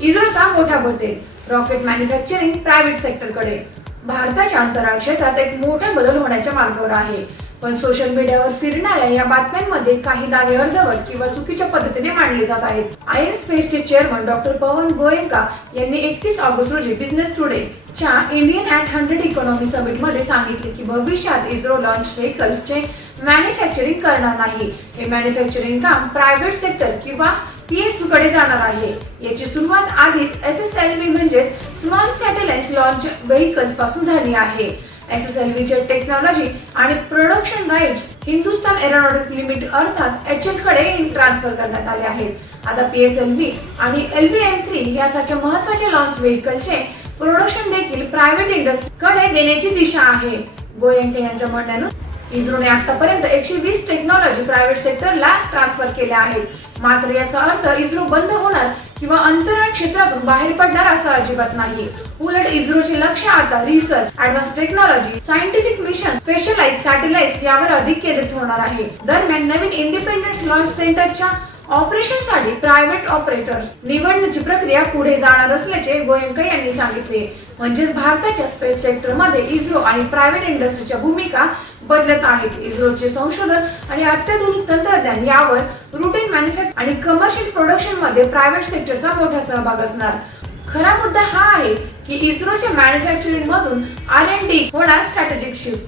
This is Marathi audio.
इस्रोचा मोठा बदल, रॉकेट मॅन्युफॅक्चरिंग प्रायव्हेट सेक्टरकडे. भारताच्या अंतराळ क्षेत्रात एक मोठा बदल होण्याच्या मार्गावर आहे. पण सोशल मीडियावर फिरणाऱ्या या बातम्यांमध्ये काही दावे अर्धवट किंवा चुकीच्या पद्धतीने मांडले जात आहेत. आयएन स्पेसचे चेअरमन डॉक्टर पवन गोयंका यांनी 31 ऑगस्ट रोजी बिझनेस टुडे च्या इंडियन ॲट 100 इकॉनॉमी समिट मध्ये सांगितले की भविष्यात इस्रो लॉन्च व्हेकल्सचे मॅन्युफॅक्चरिंग करणार नाही. हे मॅन्युफॅक्चरिंग काम प्रायव्हेट सेक्टर किंवा PSU कडे जाणार आहे. याची सुरुवात आधीच SSLV म्हणजे स्मॉल सॅटेलाइट लॉन्च व्हेकल्स पासून झाली आहे. SSLV चे टेक्नॉलॉजी आणि production rights Hindustan Aeronautics Limited अर्थात HL कडे ट्रान्सफर करण्यात आले आहेत. आता PSLV आणि LVM-3 यासारख्या महत्त्वाच्या लॉन्च व्हेकलचे प्रोडक्शन देखील प्रायव्हेट इंडस्ट्री कडे देण्याची दिशा आहे. गोयंका यांच्या म्हणण्यानुसार इस्रोने आतापर्यंत 120 टेक्नॉलॉजी प्रायव्हेट सेक्टरला ट्रान्सफर केल्या आहेत. मात्र याचा अर्थ इस्रो बंद होणार किंवा अंतराळ क्षेत्रातून बाहेर पडणार असं अजिबात नाही. उलट इस्रोचे लक्ष आता research, advance technology, scientific mission, specialised satellites यावर अधिक केंद्रित होणार आहे. दरम्यान नवीन इंडिपेंडंट लॉन्च सेंटरच्या ऑपरेशनसाठी प्रायव्हेट ऑपरेटर्स निवडण्याची प्रक्रिया पुढे जाणार असल्याचे गोयंका यांनी सांगितले. म्हणजेच भारताच्या स्पेस सेक्टरमध्ये इस्रो आणि प्रायव्हेट इंडस्ट्रीच्या भूमिका बदलत आहेत. इस्रोचे संशोधन आणि अत्याधुनिक तंत्रज्ञान यावर रुटीन मॅन्युफॅक्चरिंग आणि कमर्शियल प्रोडक्शन मध्ये प्रायव्हेट सेक्टरचा मोठा सहभाग असणार. खरा मुद्दा हा आहे की इस्रोच्या मॅन्युफॅक्चरिंग मधून R&D होणार स्ट्रॅटेजिक शिफ्ट.